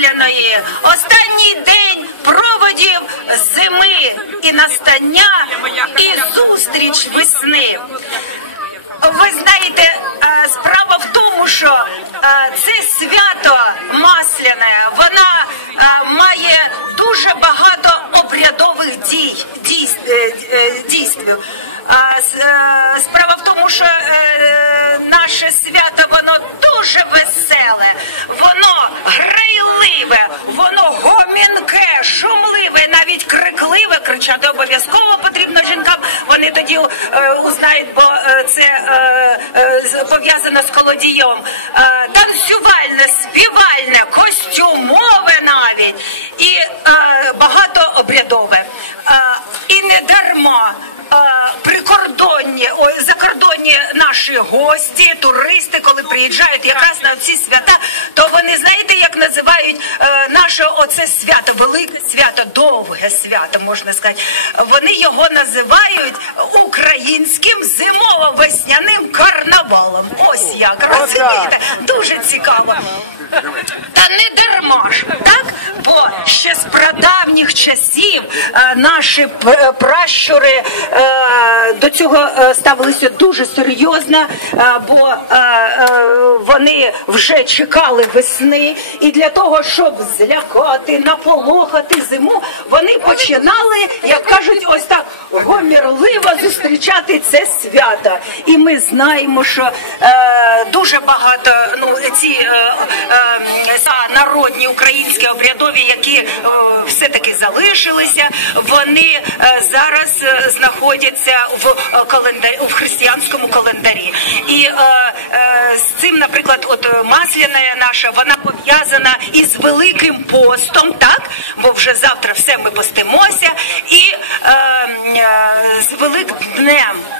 масляної, останній день проводів зими і настання, і зустріч весни. Ви знаєте, е, справа в тому, що е, це свято масляне, вона е, має дуже багато обрядових дій, дійств. Справа в тому, що наше крикливе. Кричати обов'язково потрібно жінкам. Вони тоді е, узнають, бо е, це е, е, пов'язано з колодієм. Е, танцювальне, співальне, костюмове навіть і е, багато обрядове. Е, і не дарма. е, Прикордонні, ой, закордонні наші гості, туристи, коли приїжджають якраз на ці свята, то вони знаєте, як називають е, наше оце свято, велике свято, довге свято, можна сказати. Вони його називають українським зимово-весняним карнавалом. Ось як розумієте, дуже цікаво. Та не дарма ж, так? Прадавніх часів е, наші е, пращури е, до цього ставилися дуже серйозно, бо вони вже чекали весни, і для того, щоб злякати, наполохати зиму, вони починали, як кажуть, ось так гомірливо зустрічати це свято. І ми знаємо, що дуже багато ну ці народні українські обрядові, які е, все-таки залишилися, вони е, зараз е, знаходяться в календарі в християнському календарі. І з цим, наприклад, от масляна наша, вона пов'язана із Великим постом, так? Бо вже завтра все ми постимося, і з Великднем, так?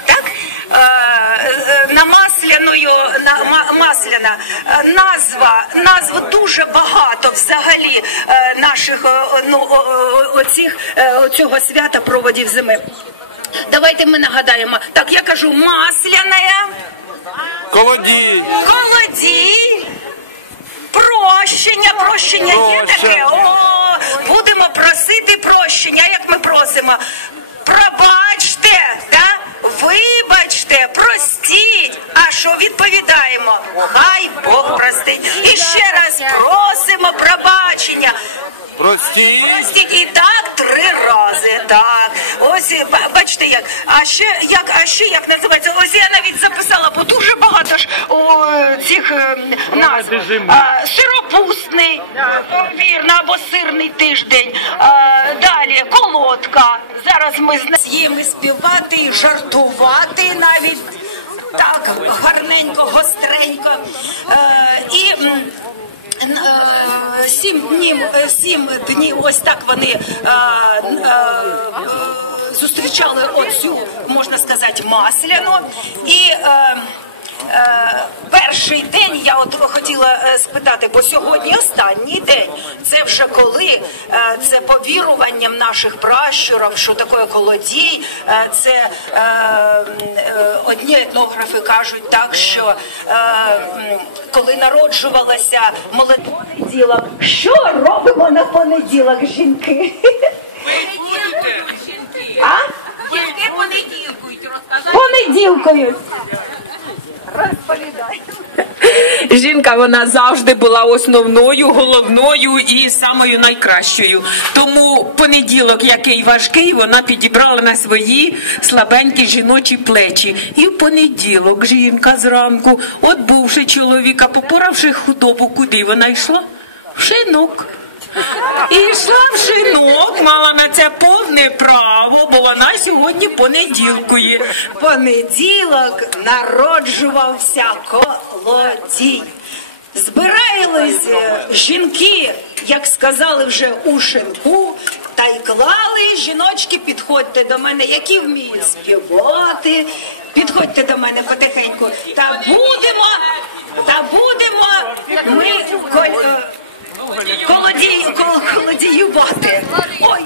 Е, е, на масляною на масляна е, назва назв дуже багато взагалі наших ну оцих оцього свята проводів зими. Давайте ми нагадаємо. Так я кажу масляна, Колодій. колодій, прощення, прощення є таке. О, будемо просити прощення. Як ми просимо? Пробачте, да? Вибачте, простіть. А що відповідаємо? Хай Бог простить. І ще раз просимо пробачення. Прості. Простіть і так три рази. Так, ось і бачите, як. А ще як, а ще як називається? Ось я навіть записала, бо дуже багато ж о, цих е, назв. А, сиропустний, вірно, або сирний тиждень. А. Зараз ми з'їмо співати, і жартувати навіть. Так, гарненько, гостренько. Е, і Е, Сім днів, е, сім днів, ось так вони е, е, е, зустрічали оцю, можна сказати, масляну. І е, перший день я от хотіла е, спитати, бо сьогодні останній день. Це вже коли е, це повіруванням наших пращурів, що таке колодій. Е, це е, е, одні етнографи кажуть так, що е, коли народжувалася молода понеділок, що робимо на понеділок, жінки? А? Яке понеділкують, розказати. Понеділкою. Жінка вона завжди була основною, головною і самою найкращою. Тому понеділок, який важкий, вона підібрала на свої слабенькі жіночі плечі. І в понеділок жінка зранку, от бувши чоловіка, попоравши худобу, куди вона йшла? В шинок. І йшла в шинок, мала на це повне право, бо вона сьогодні понеділкує. Понеділок народжувався колодій. Збирались е, жінки, як сказали вже у шинку, та й клали жіночки, підходьте до мене, які вміють співати. Підходьте до мене потихеньку. Та будемо, та будемо ми коль- колодій, кол- колодіювати. Ой,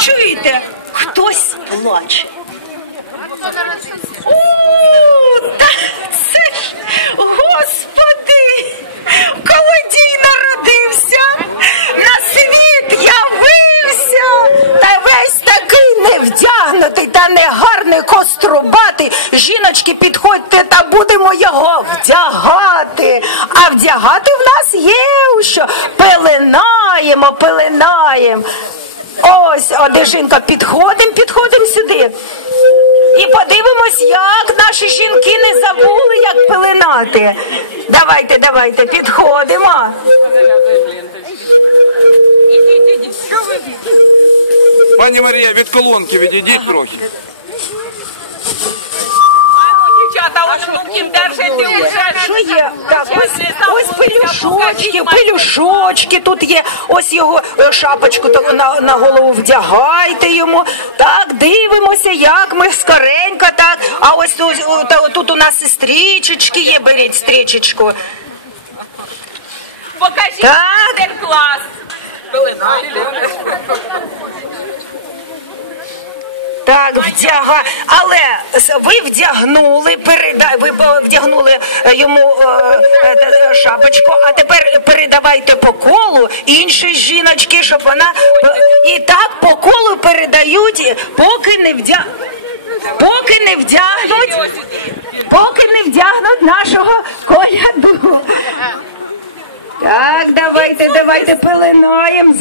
чуєте, хтось плаче. У, Жіночки, підходьте та будемо його вдягати. А вдягати в нас є що. Пеленаємо, пеленаємо. Ось, одежинка, підходимо, підходимо сюди. І подивимось, як наші жінки не забули, як пеленати. Давайте, давайте, підходимо. Пані Марія, від колонки відійдіть трохи. Руки держите вже. Що є? Так, ось, ось пелюшочки, пелюшочки тут є. Ось його е, шапочку таку на, на голову вдягайте йому. Так, дивимося, як ми скоренько так. А ось тут, та- тут у нас і стрічечки є, беріть стрічечку. Покажіть Так. мастер-клас. Так, вдяга. Але ви вдягнули, переда... ви вдягнули е, йому е, е, е, шапочку, а тепер передавайте по колу іншій жіночки, щоб вона і так по колу передають, поки не вдя... поки не вдягнуть, поки не вдягнуть нашого коляду. Так, давайте, давайте пеленаємо,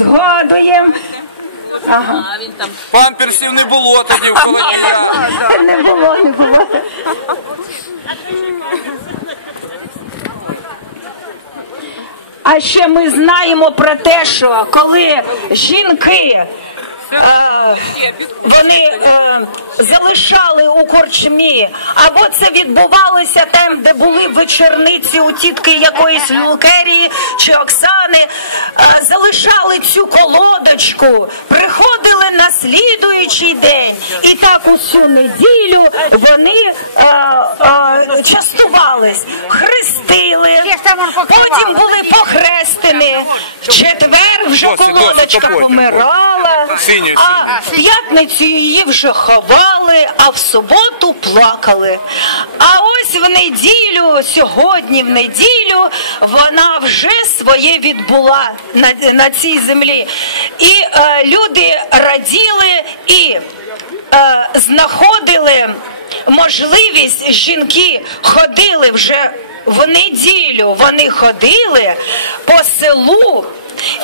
Памперсів не було тоді в холодильнику. Не було, не було. А ще ми знаємо про те, що коли жінки е, вони е, залишали у корчмі, або це відбувалося там, де були вечорниці у тітки якоїсь Лукерії чи Оксани, е, залишали цю колодочку, приходили на слідуючий день, і так усю неділю вони е, е, частувались, хрестили, потім були похрестені. В четвер вже колодочка помирала, а в п'ятницю її вже ховали, а в суботу плакали. А ось в неділю, сьогодні в неділю, вона вже своє відбула на, на цій землі. І е, люди раділи і е, знаходили можливість, жінки ходили вже в неділю, вони ходили по селу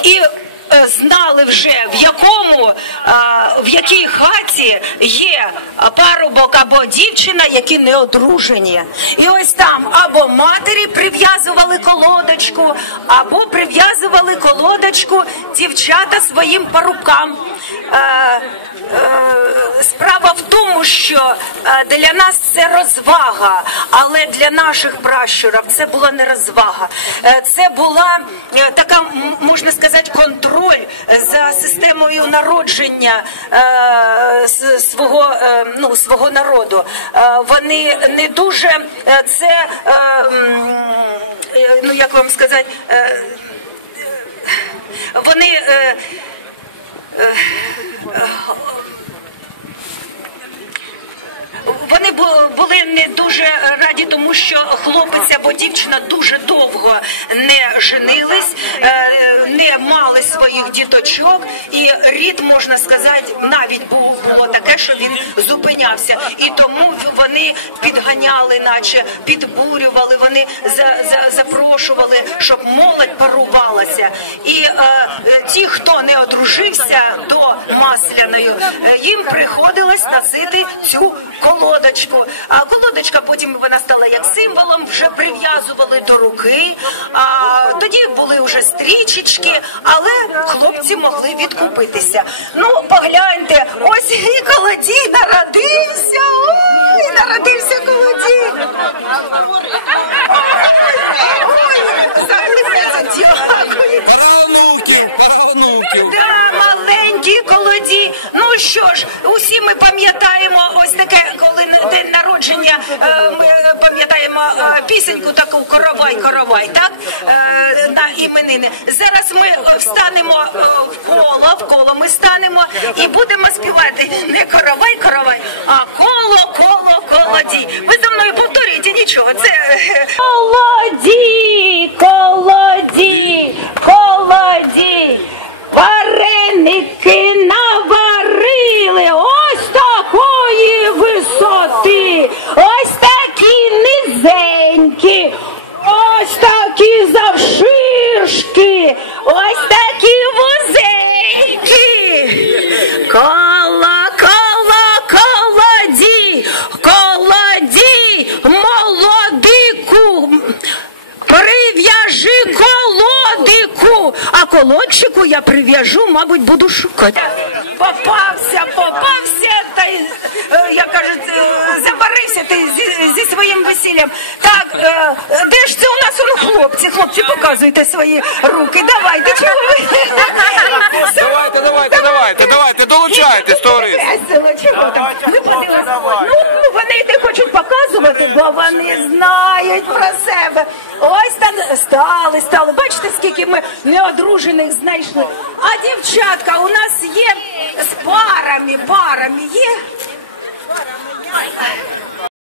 і знали вже в якому в якій хаті є парубок або дівчина, які не одружені. І ось там або матері прив'язували колодочку, або прив'язували колодочку дівчата своїм парубкам. Справа в тому, що е, для нас це розвага, але для наших пращурів це була не розвага. Е, Це була е, така, можна сказати, контроль за системою народження свого, ну, свого народу. Вони не дуже це, ну як вам сказати, вони. Вони бу- були не дуже раді, тому що хлопець або дівчина дуже довго не женились, е, не мали своїх діточок, і рід можна сказати, навіть було, було таке, що він зупинявся, і тому вони підганяли, наче підбурювали, вони за, за, запрошували, щоб молодь парувалася. І е, ті, хто не одружився до масляної, е, їм приходилось носити цю колодочку. А колодочка потім вона стала як символом, вже прив'язували до руки. А тоді були вже стрічечки, але хлопці могли відкупитися. Ну, погляньте, ось і колодій народився. Ой, народився колодій. Маленькі. Ну що ж, усі ми пам'ятаємо ось таке, коли день народження, е, ми пам'ятаємо е, пісеньку таку коровай, коровай, так? Е, На іменини. Зараз ми встанемо в коло, в коло ми станемо і будемо співати не коровай, коровай, а коло, коло, колоді. Ви за мною повторюєте нічого. Це колоді, колоді, колоді. Вареники наварили колодчику я прив'яжу, мабуть, буду шукати. Попався, попався, та й, е, як кажуть, е, забарився ти зі, зі своїм весіллям. Так, е, де ж це у нас он хлопці? Хлопці, показуйте свої руки. Давайте, чого ви? Давайте, давайте, давайте, давайте, долучайтесь, товариство. Весело, чого там? Ми подивимося. Ну, вони не хочуть показувати, бо вони знають про себе. Ось там стали, стали. Бачите, скільки ми неодружених знайшли. А дівчатка у нас є з парами, парами є.